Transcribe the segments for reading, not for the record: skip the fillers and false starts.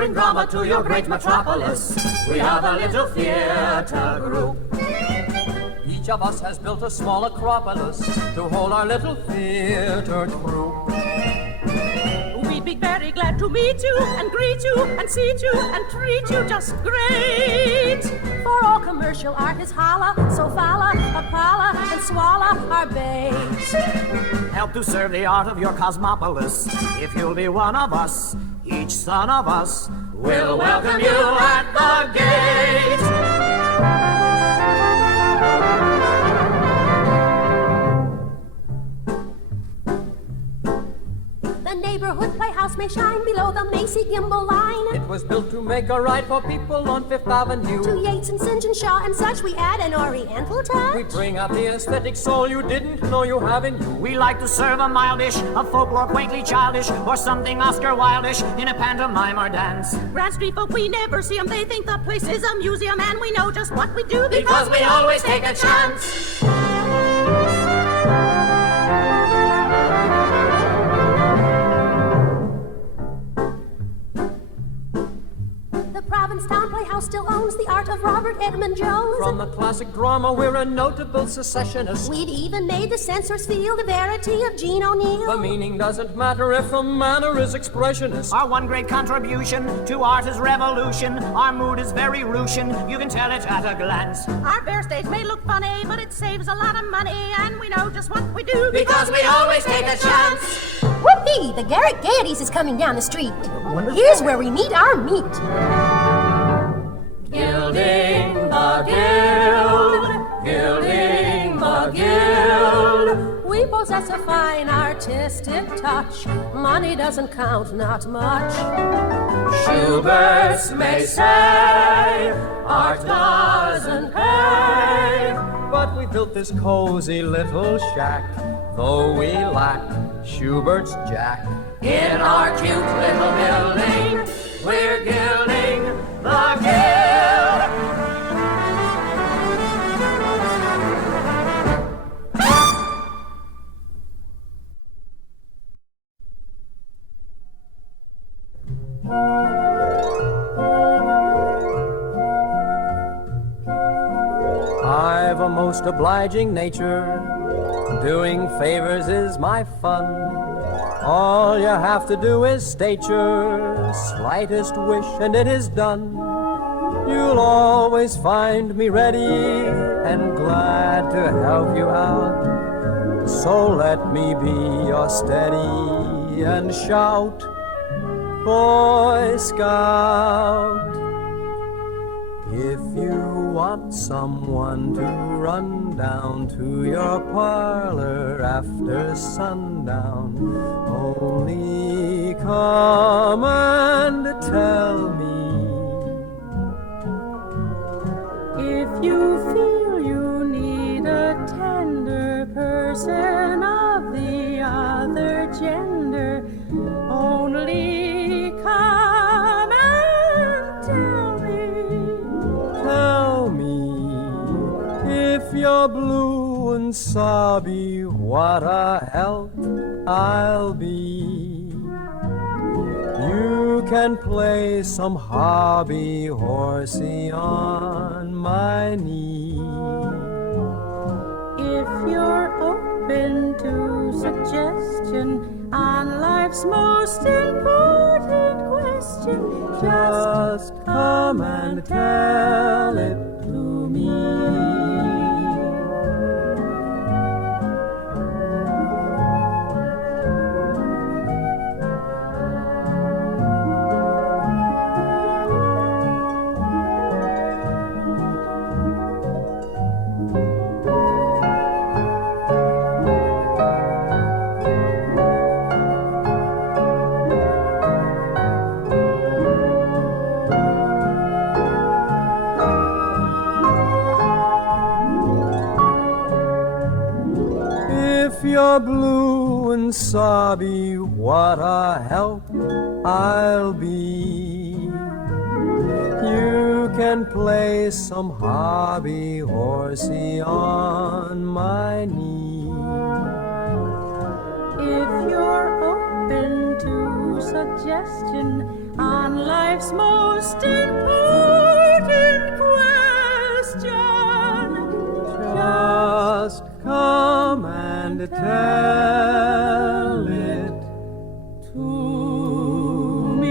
bring drama to your great metropolis. We have a little theater group. Each of us has built a small acropolis to hold our little theater troupe. We'd be very glad to meet you and greet you and seat you and treat you just great. For all commercial artists holla, so follow, Apollo, and swallow our bait. Help to serve the art of your cosmopolis. If you'll be one of us, each son of us will welcome you at the gate. The neighborhood playhouse may shine below the Macy Gimbal line. It was built to make a ride for people on Fifth Avenue. To Yeats and St. John Shaw and such, we add an Oriental touch. We bring out the aesthetic soul you didn't know you have in you. We like to serve a mild dish of folklore quaintly childish, or something Oscar Wildish in a pantomime or dance. Grand Street folk, we never see them. They think the place is a museum, and we know just what we do because we always take a chance. Provincetown Playhouse still owns the art of Robert Edmund Jones. From the classic drama, we're a notable secessionist. We'd even made the censors feel the verity of Jean O'Neill. The meaning doesn't matter if the manner is expressionist. Our one great contribution to art is revolution. Our mood is very Russian, you can tell it at a glance. Our fair stage may look funny, but it saves a lot of money, and we know just what we do because we always take a chance. Whoopee! The Garrick Gaieties is coming down the street. Here's where we meet our meat. Gilding the Guild, gilding the Guild. We possess a fine artistic touch. Money doesn't count, not much. Schuberts may say art doesn't pay, but we built this cozy little shack, though we lack Schubert's jack. In our cute little building, we're gilding the Guild. I've a most obliging nature. Doing favors is my fun. All you have to do is state your slightest wish and it is done. You'll always find me ready and glad to help you out. So let me be your steady and shout, Boy Scout. If you want someone to run down to your parlor after sundown, only come and tell me. If you feel you need a tender person of the other gender, only come and tell me. Tell me if you're blue and sobby, what a help I'll be. You can play some hobby horsey on my knee. If you're open to suggestion on life's most important question, just come and tell it to me. If you're blue and sobby, what a help I'll be. You can play some hobby horsey on my knee. if you're open to suggestion on life's most important question. Just come and tell it To me.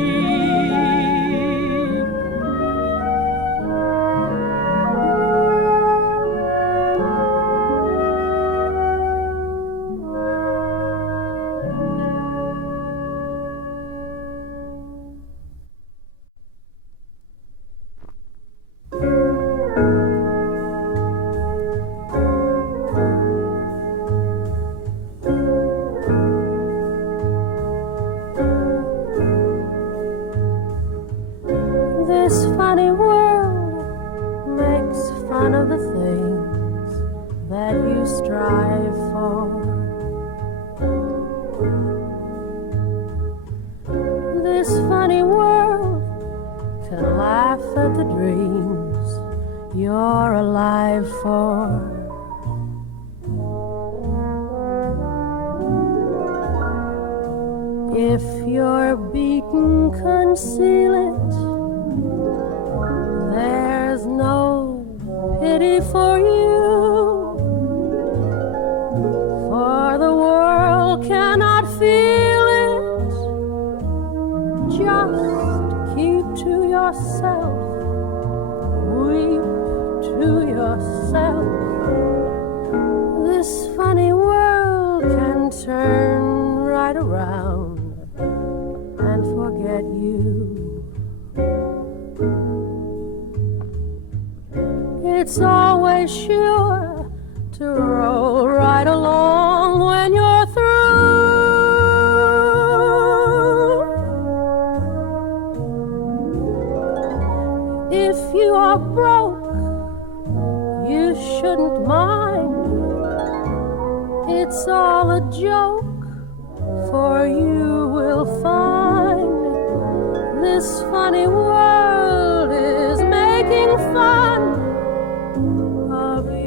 This funny world makes fun of the things that you strive for. This funny world can laugh at the dreams you're alive for. If you're beaten, conceal it. There's no pity for you, for the world cannot feel it. Just keep to yourself, weep to yourself. This funny world can turn right around and forget you. It's always sure to roll right along when you're through. If you are broke, you shouldn't mind. It's all a joke, for you will find this funny world is making fun of you.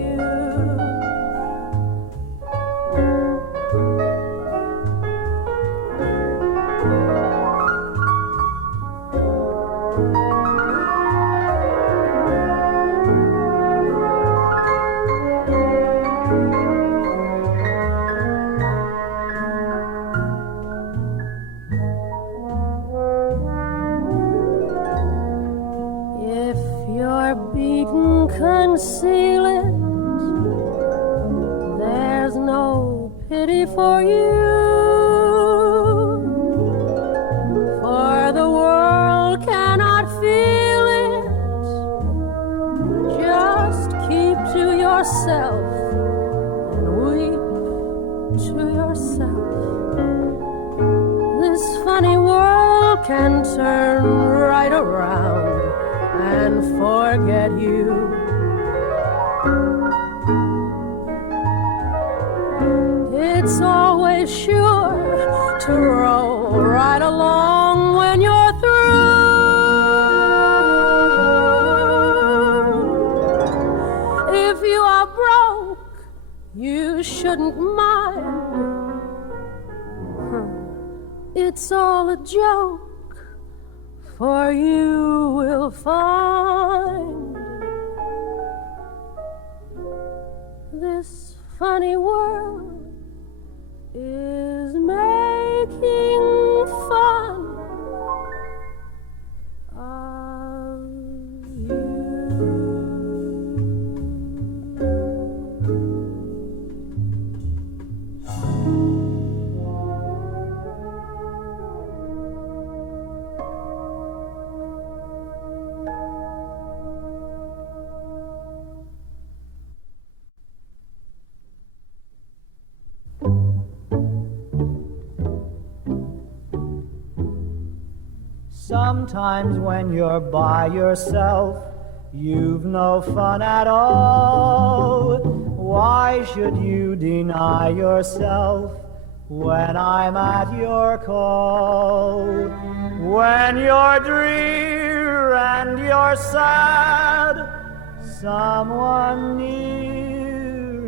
If you're beaten, conceal it. There's no pity for you, for the world cannot feel it. Just keep to yourself and weep to yourself. This funny world can turn right around and forget you. It's always sure to roll right along when you're through. If you are broke, you shouldn't mind. It's all a joke, for you will find this funny world is making fun of you. Sometimes when you're by yourself, you've no fun at all. Why should you deny yourself when I'm at your call? When you're drear and you're sad, someone near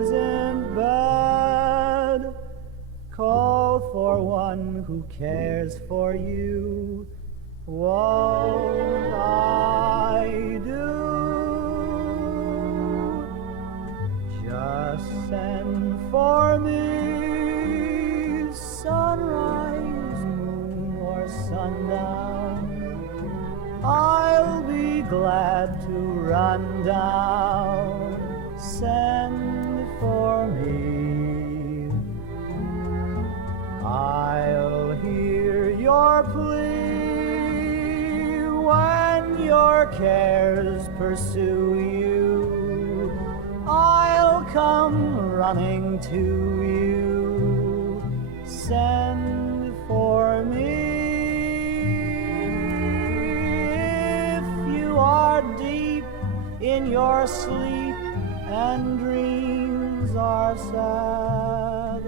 isn't bad. Call for one who cares for you won't I do? Just send for me sunrise, moon, or sundown. I'll be glad to run down. Send for me. I'll hear your plea when your cares pursue you. I'll come running to you. Send for me. If you are deep in your sleep and dreams are sad,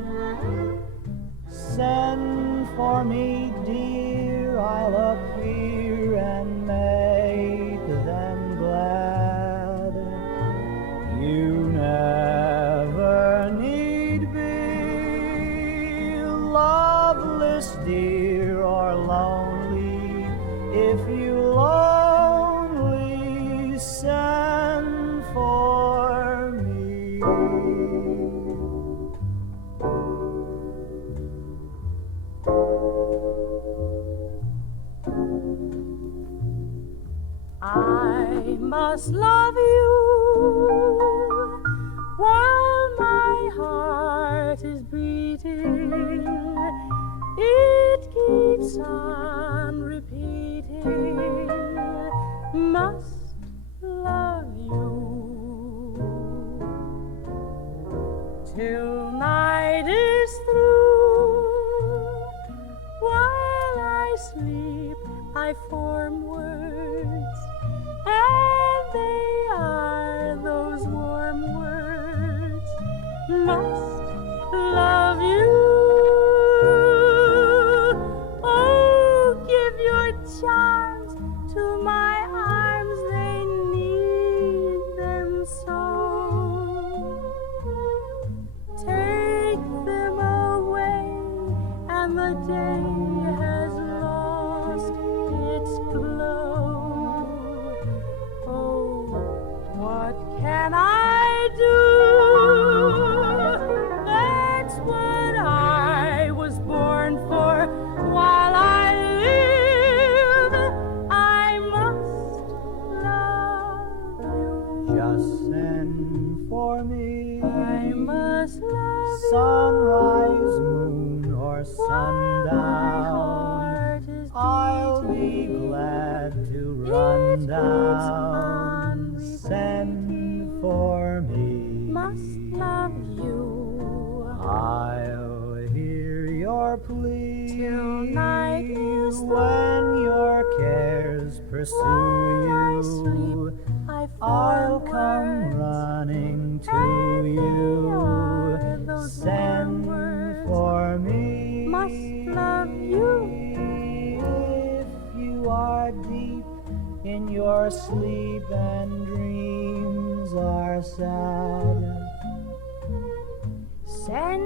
send for me, dear. I'll appear and make them glad. You never need be loveless, dear, or lonely. If you only send for me. I must love you while my heart is beating. It keeps on repeating, must love you till night is through. While I sleep, I form words, and they are those warm words, must love you. Oh, give your charms to my arms, they need them so. Take them away, and the day has lost its glow. Oh, what can I do? That's what I was born for. While I live, I must love you. Just send for me. I must love sunrise, moon, or you. sundown. I'll be glad to run down. Send for me. Must love you. I'll hear your plea Till night is when your cares pursue While I you. sleep, I I'll form come words, running to and they you. are those Send warm words, for me. must love you. If you are deep in your sleep and dreams are sad, Send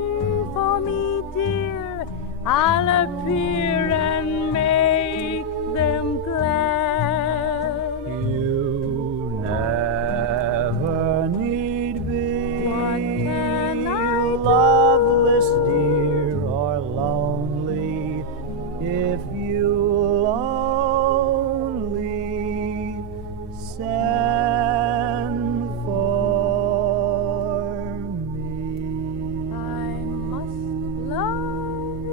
for me, dear. I'll appear and make them glad. you never need be What can I do? loveless, dear, or lonely. If you'll only send for me. I must love you.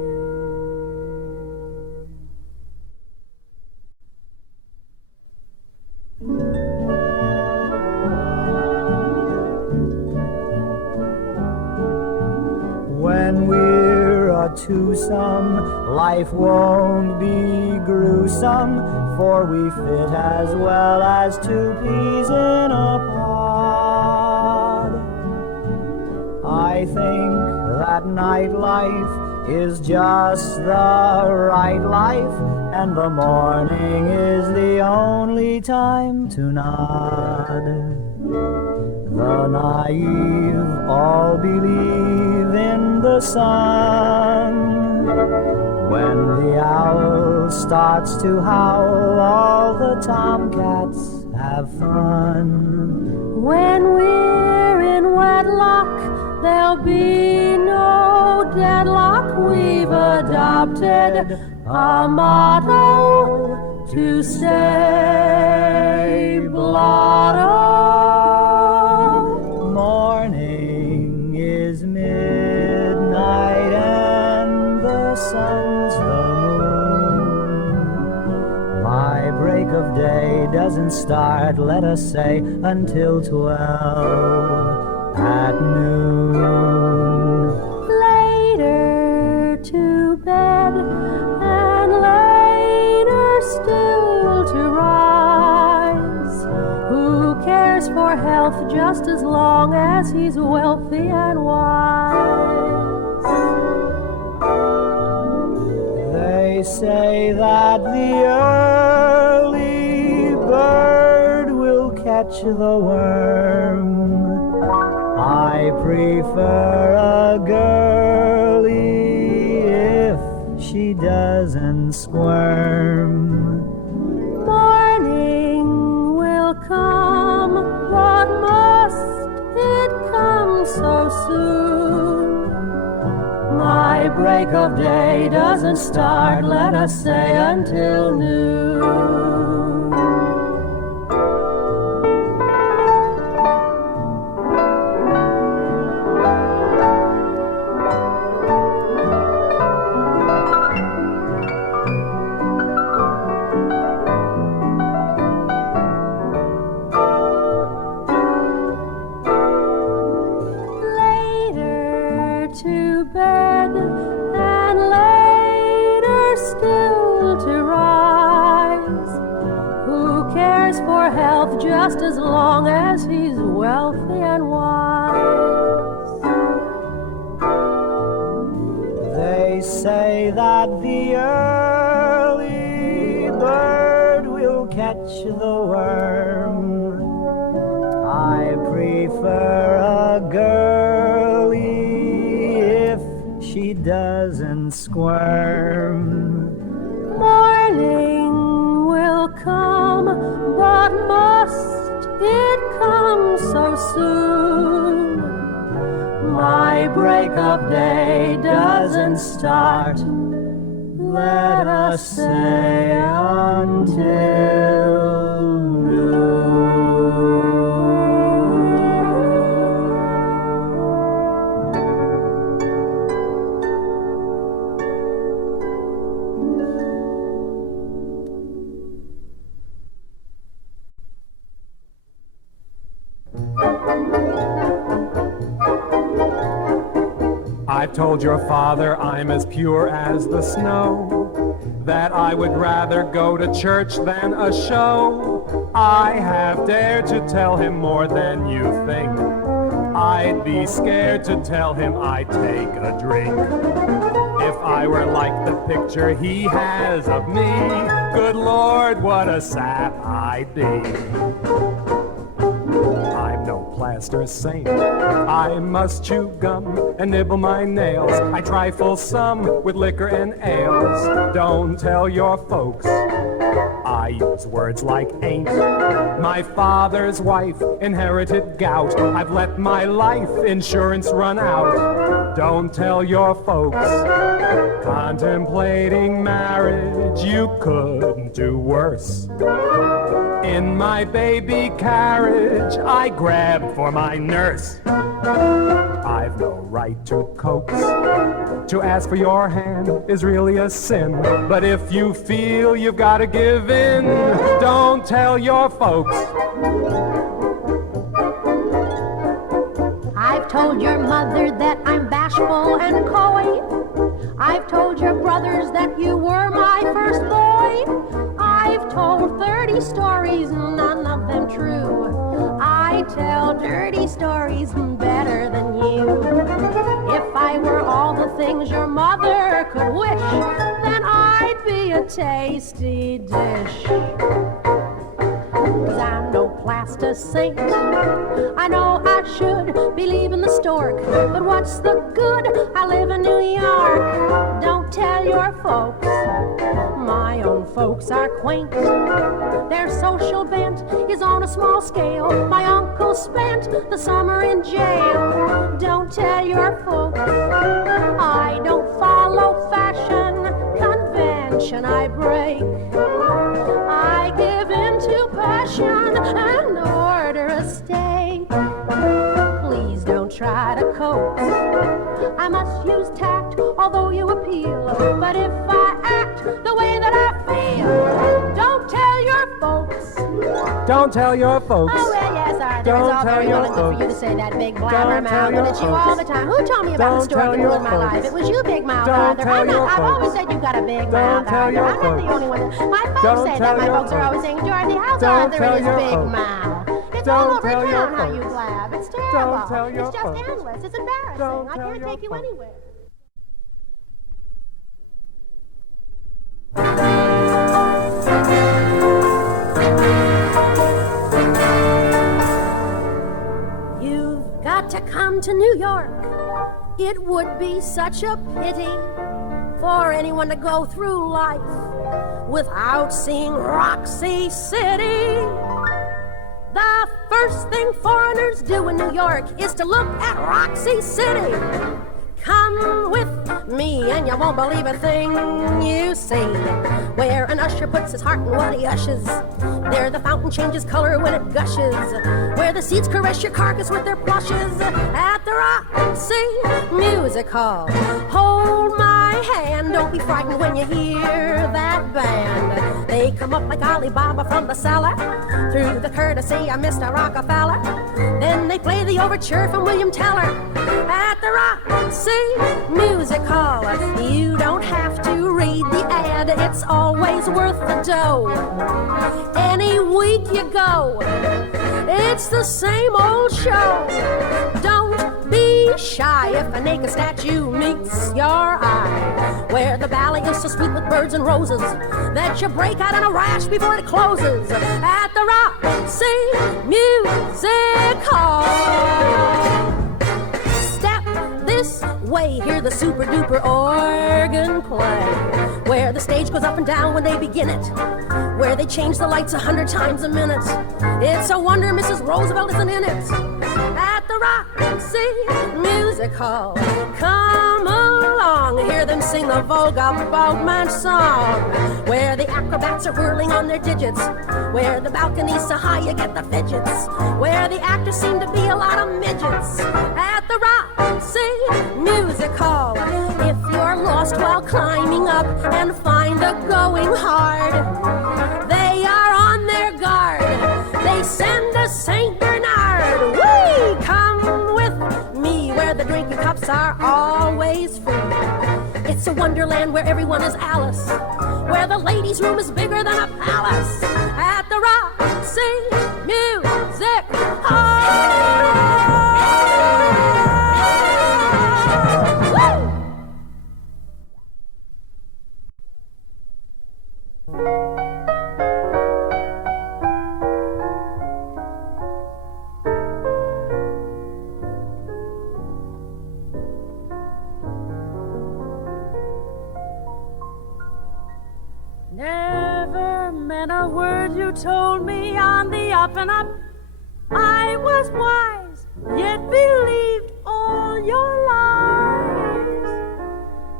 When we're a twosome, life won't be gruesome, for we fit as well as two peas in a pod. I think that nightlife is just the right life, and the morning is the only time to nod. The naive all believe in the sun When the owl starts to howl, all the tomcats have fun. When we're in wedlock, there'll be no deadlock. We've adopted a motto to stay blotto. Morning is midnight and the sun's the moon. My break of day doesn't start, let us say, until 12 at noon. Later to bed and later still to rise. Who cares for health just as long as he's wealthy and wise? They say that the early bird will catch the worm. I prefer a girlie if she doesn't squirm. Morning will come, but must it come so soon? My break of day doesn't start, let us say, until noon. Just as long as he's wealthy and wise. They say that the early bird will catch the worm. I prefer a girlie if she doesn't squirm. Morning will come, but must it come so soon? My break of day doesn't start, let us say, until noon. I've told your father I'm as pure as the snow, that I would rather go to church than a show. I have dared to tell him more than you think. I'd be scared to tell him I'd take a drink. If I were like the picture he has of me, good Lord, what a sap I'd be. I'm no plaster saint. I must chew gum and nibble my nails. I trifle some with liquor and ales. Don't tell your folks I use words like ain't. My father's wife inherited gout. I've let my life insurance run out. Don't tell your folks. Contemplating marriage, you couldn't do worse. In my baby carriage, I grabbed for my nurse. I've no right to coax. To ask for your hand is really a sin. But if you feel you've got to give in, don't tell your folks. I've told your mother that I'm bashful and coy. I've told your brothers that you were my first boy. I've told 30 stories, none of them true. I tell dirty stories better than you. If I were all the things your mother could wish, then I'd be a tasty dish. 'Cause I'm no plaster saint. I know I should be leaving the stork, but what's the good. I live in New York. Don't tell your folks. My own folks are quaint. Their social bent is on a small scale. My uncle spent the summer in jail. Don't tell your folks. I don't follow fashion, convention I break. I give in to passion and order a steak. Please don't try to coax. I must use tact, although you appeal. But if I act the way that I feel, don't tell your folks. Don't tell your folks. Oh, well, yes, sir. It's all very well and good for you to say that, big blabber mouth, and it's you all the time. Who told me about the story that ruined my life? It was you, big mouth, Arthur. I've always said you got a big mouth, Arthur. I'm not the only one. My folks say that. My folks are always saying, Dorothy, how's Arthur and his big mouth? It's all over town how you blab. It's terrible. It's just endless. It's embarrassing. I can't take you anywhere. You've got to come to New York. It would be such a pity for anyone to go through life without seeing ROXY City. The first thing foreigners do in New York is to look at ROXY City. Come with me and you won't believe a thing you see. Where an usher puts his heart in what he ushers. There the fountain changes color when it gushes. Where the seats caress your carcass with their plushes. At the ROXY Music Hall, hold my hand. Don't be frightened when you hear that band. They come up like Alibaba from the cellar, through the courtesy of Mr. Rockefeller. Then they play the overture from William Teller. At the ROXY Music Hall, you don't have to read the ad. It's always worth the dough. Any week you go, it's the same old show. Don't be shy if a naked statue meets your eye. Where the ballet is so sweet with birds and roses that you break out in a rash before it closes. At the ROXY Music Hall. Step this way, hear the super duper organ play. Where the stage goes up and down when they begin it. Where they change the lights 100 times a minute. It's a wonder Mrs. Roosevelt isn't in it. At the ROXY Music Hall, come along, hear them sing the Volga Boatman song. Where the acrobats are whirling on their digits. Where the balcony's so high you get the fidgets. Where the actors seem to be a lot of midgets. At the ROXY Music Hall, if you're lost while climbing up and find the going hard, they are on their guard. They send a St. Bernard. Whee! Come with me where the drinking cups are always free. It's a wonderland where everyone is Alice. Where the ladies' room is bigger than a palace. At the ROXY Music Hall. Never meant a word you told me on the up and up. I was wise, yet believed all your lies.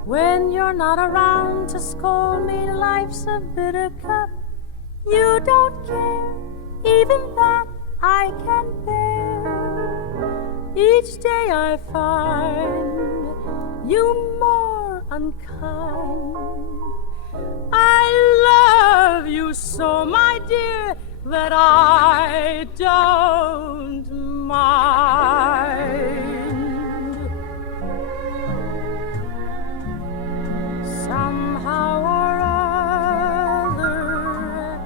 When you're not around to scold me, life's a bitter cup. You don't care, even that I can bear. Each day I find you more unkind. I love you so, my dear, that I don't mind. Somehow or other,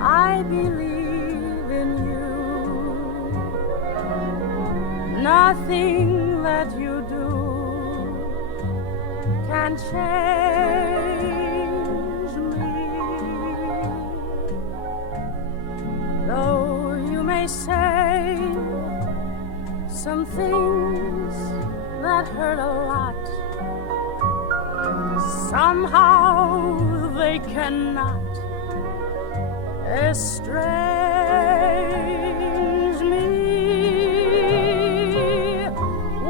I believe in you. Nothing that you do can change. Though you may say some things that hurt a lot. Somehow they cannot estrange me.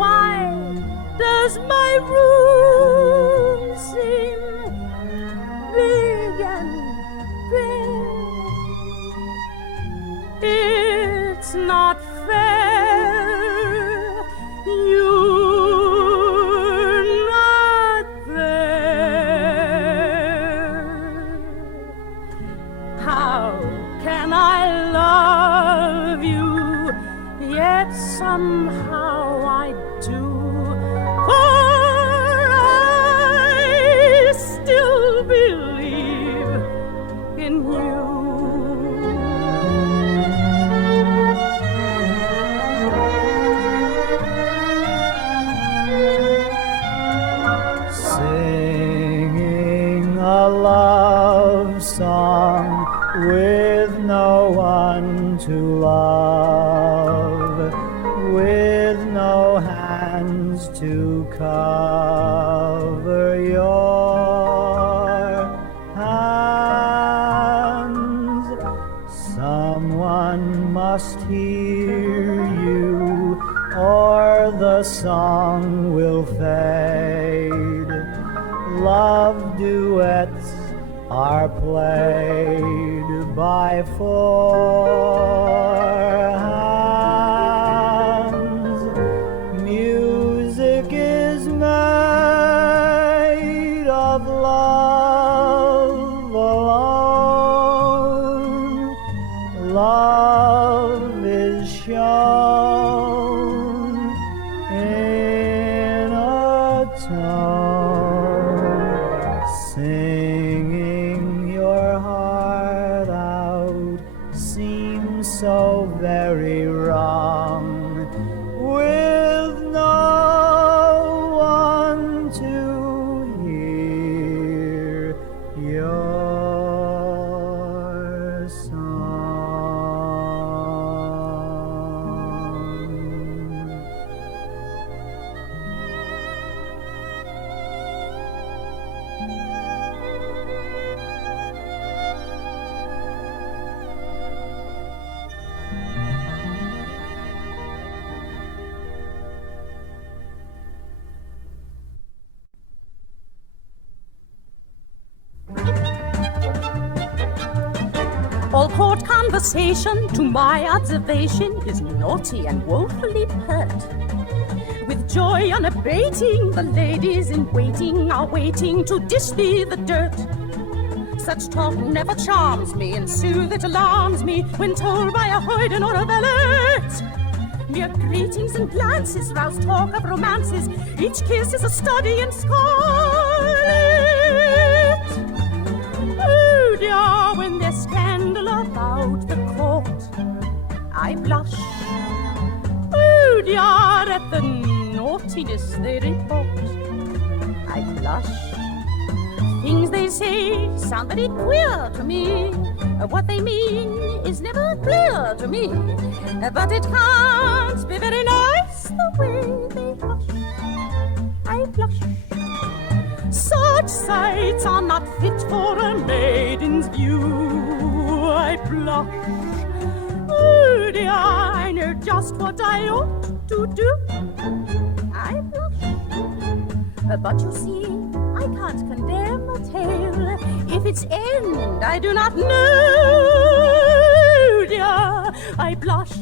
Why does my room seem big and bare? It's not fair. You're not there. How can I love you, yet somehow I do? For I still believe in you. Singing a love song with no one to love, with no hands to cover your hands. Someone must hear you, or the song will fade. Love duets are played by four hands. Music is made of love alone. Love is shown in a tone. Singing your heart out seems so very wrong, with no one to hear your song. All court conversation, to my observation, is naughty and woefully pert. With joy unabating, the ladies in waiting are waiting to dish thee the dirt. Such talk never charms me, in sooth it alarms me, when told by a hoyden or a valet. Mere greetings and glances rouse talk of romances, each kiss is a study in scarlet. Oh dear, when there's scandal about the court, I blush. Oh dear, at the naughtiness they report, I blush. Things they say sound very queer to me. What they mean is never clear to me. But it can't be very nice the way they hush. I blush. Such sights are not fit for a maiden's view. I blush. Oh dear, I know just what I ought to do. I blush. But you see, I can't condemn a tale if its end I do not know. Dear, I blush,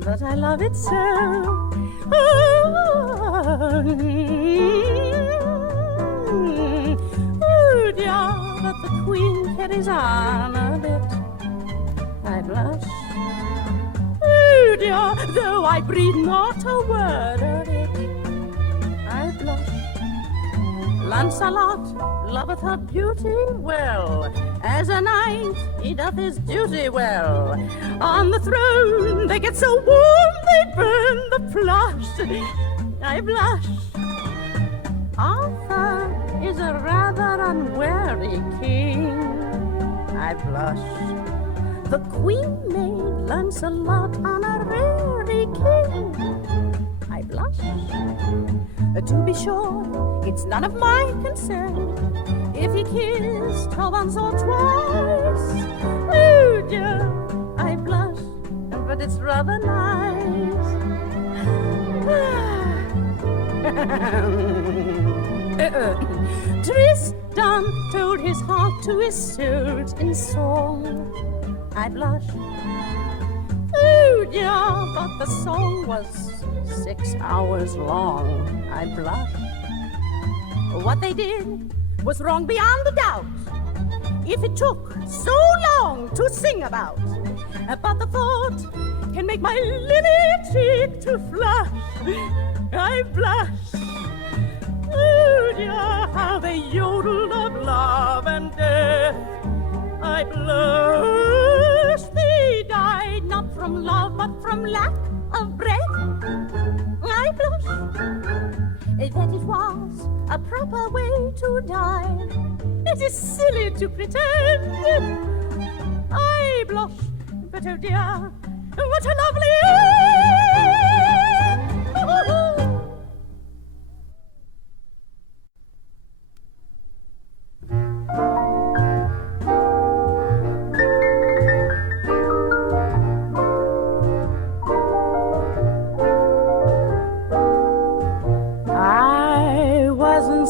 but I love it so. Oh dear, but the Queen carries on a bit. I blush. Oh dear, though I breathe not a word of it, I blush. Lancelot loveth her beauty well, as a knight he doth his duty well. On the throne they get so warm they burn the flush. I blush. Arthur is a rather unwary king. I blush. The Queen made Lancelot honorary king. I blush. To be sure, it's none of my concern if he kissed her once or twice. Oh dear, I blush, but it's rather nice. Tristan told his heart to Isolde in song. I blush. Oh dear, but the song was 6 hours long. I blush. What they did was wrong beyond a doubt. If it took so long to sing about, but the thought can make my lily cheek to flush. I blush. Oh dear, how they yodeled of love and death. I blush. They died not from love, but from lack of breath. I blush. That it was a proper way to die. It is silly to pretend. I blush, but oh dear, what a lovely end.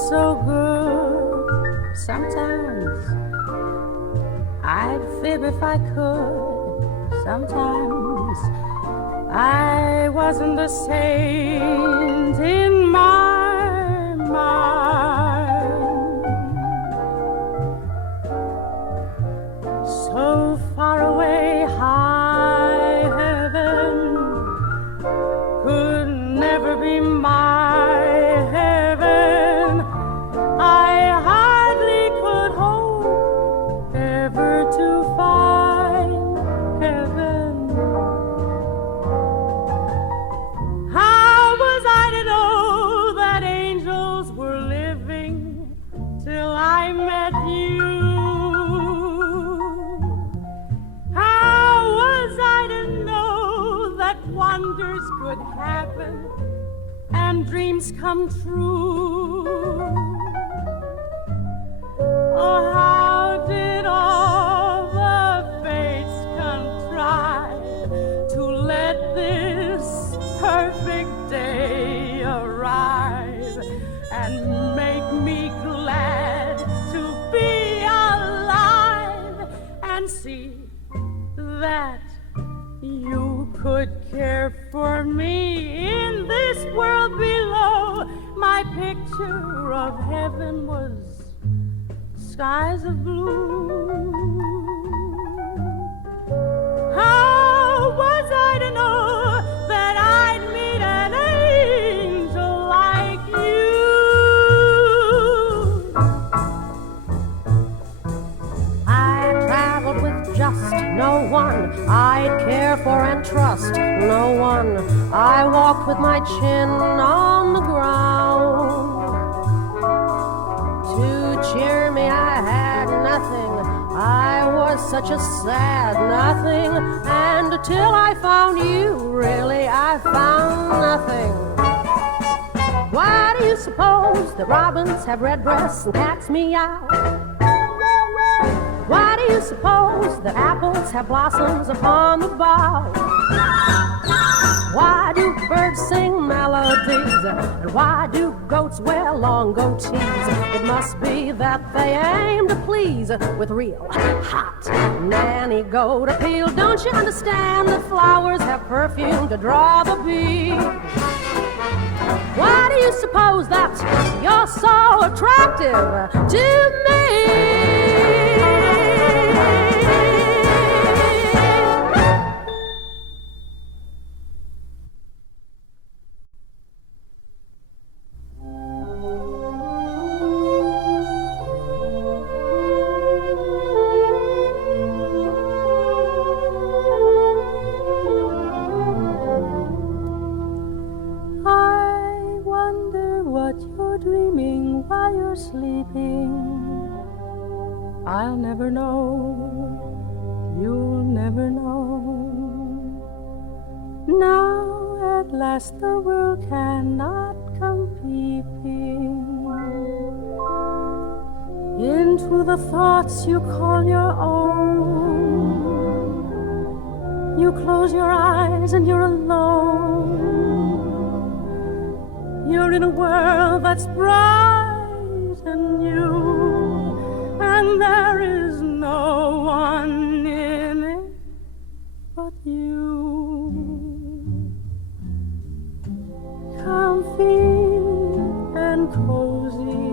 So good. Sometimes I'd fib if I could. Sometimes I wasn't the saint in my mind. So far away, high heaven could never be my dreams come true. Oh, how did all the fates contrive to let this perfect day arrive and make me glad to be alive and see that you could care for me in this world below. My picture of heaven was skies of blue. How was I to know that I'd meet an angel like you? I traveled with just no one I'd care for and trust, no one. I walked with my chin on the ground. To cheer me I had nothing. I was such a sad nothing. And till I found you, really I found nothing. Why do you suppose that robins have red breasts and cats meow? Why do you suppose that apples have blossoms upon the bough? Why do birds sing melodies? And why do goats wear long goatees? It must be that they aim to please with real hot nanny goat appeal. Don't you understand that flowers have perfume to draw the bees? Why do you suppose that you're so attractive to me? Sleeping, I'll never know, you'll never know. Now at last the world cannot come peeping into the thoughts you call your own. You close your eyes and you're alone. You're in a world that's bright and new, and there is no one in it but you. Comfy and cozy,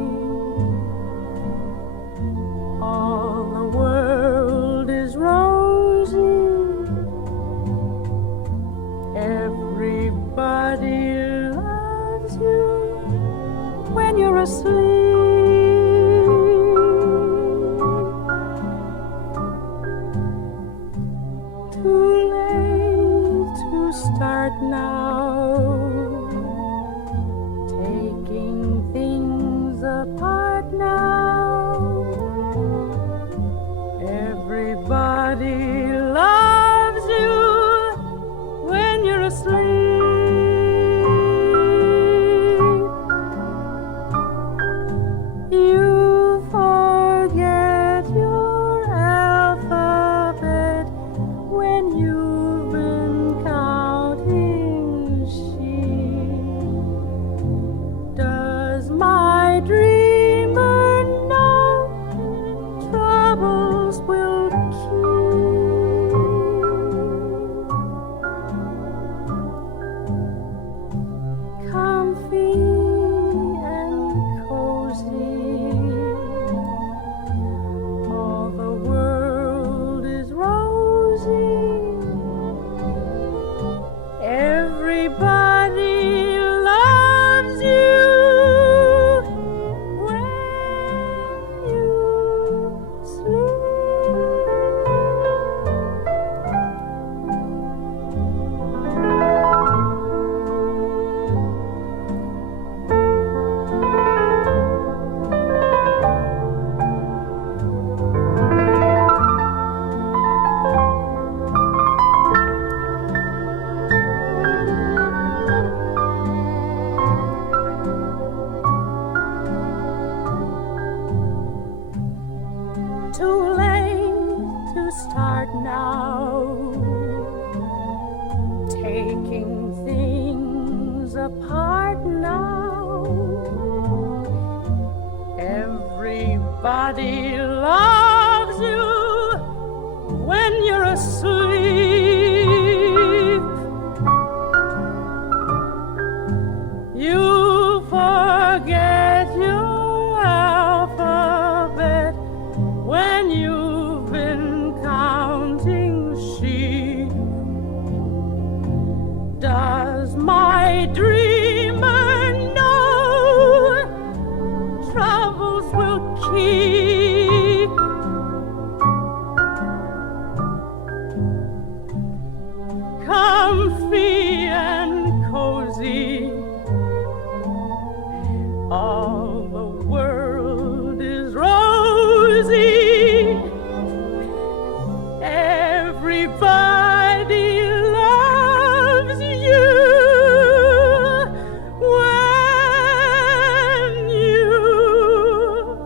all the world is rosy. Everybody loves you when you're asleep. Too late to start now, taking things apart now. Everybody loves you when you're asleep. You forget your alphabet when you've been counting sheep. Does my dreamer know troubles will keep? Comfy and cozy, all the world is rosy. Everybody loves you when you sleep. Too late to start now, taking things apart now. Everybody loves you when you're asleep. You forget your alphabet when you've been counting sheep. Does my dreamer know troubles will keep? Comfy and cozy, all the world is rosy. Everybody loves you when you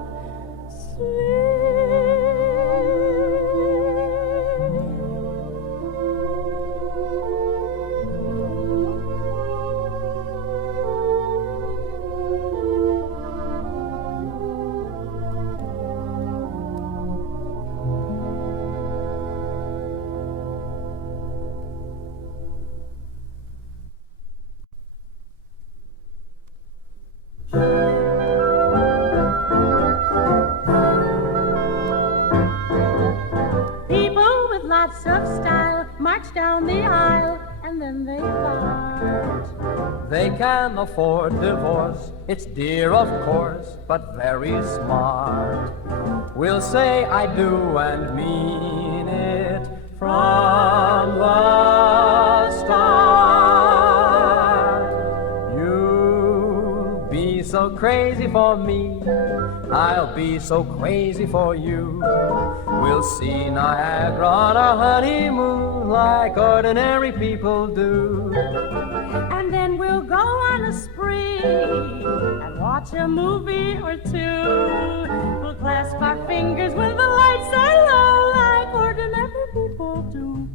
People with lots of style march down the aisle and then they part. They can afford divorce, it's dear of course, but very smart. We'll say I do and mean it from the start. You'll be so crazy for me, I'll be so crazy for you. We'll see Niagara on a honeymoon like ordinary people do. And then we'll go on a a spree and watch a movie or two. We'll clasp our fingers when the lights are low like ordinary people do.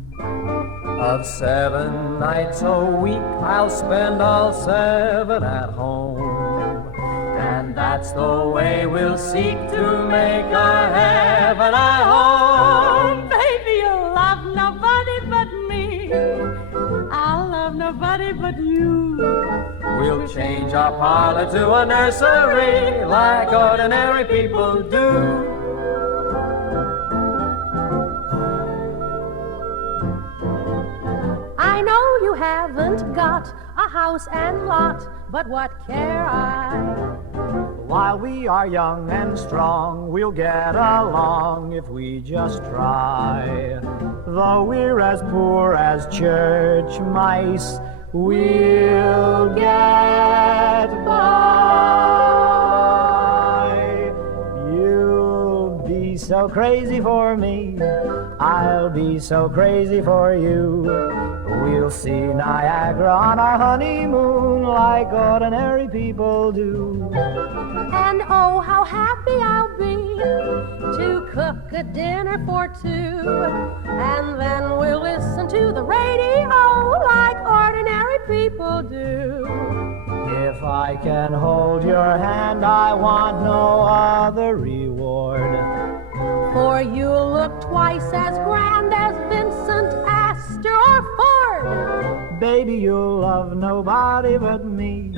Of 7 nights a week, I'll spend all 7 at home. And that's the way we'll seek to make our heaven our home. Baby, you'll love nobody but me. I'll love nobody but you. We'll change our parlor to a nursery like ordinary people do. I know you haven't got a house and lot, but what care I? While we are young and strong, we'll get along if we just try. Though we're as poor as church mice, we'll get by. You'll be so crazy for me, I'll be so crazy for you. We'll see Niagara on our honeymoon like ordinary people do. And oh, how happy I'll be to cook a dinner for two. And then we'll listen to the radio like ordinary people do. If I can hold your hand, I want no other reward. For you'll look twice as grand as Vincent, Astor, or Ford. Baby, you'll love nobody but me.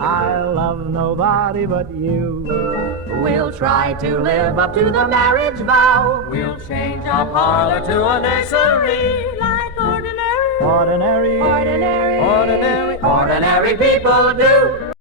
I'll love nobody but you. We'll try to live up to the marriage vow. We'll change our parlor to a nursery Like ordinary Ordinary people do.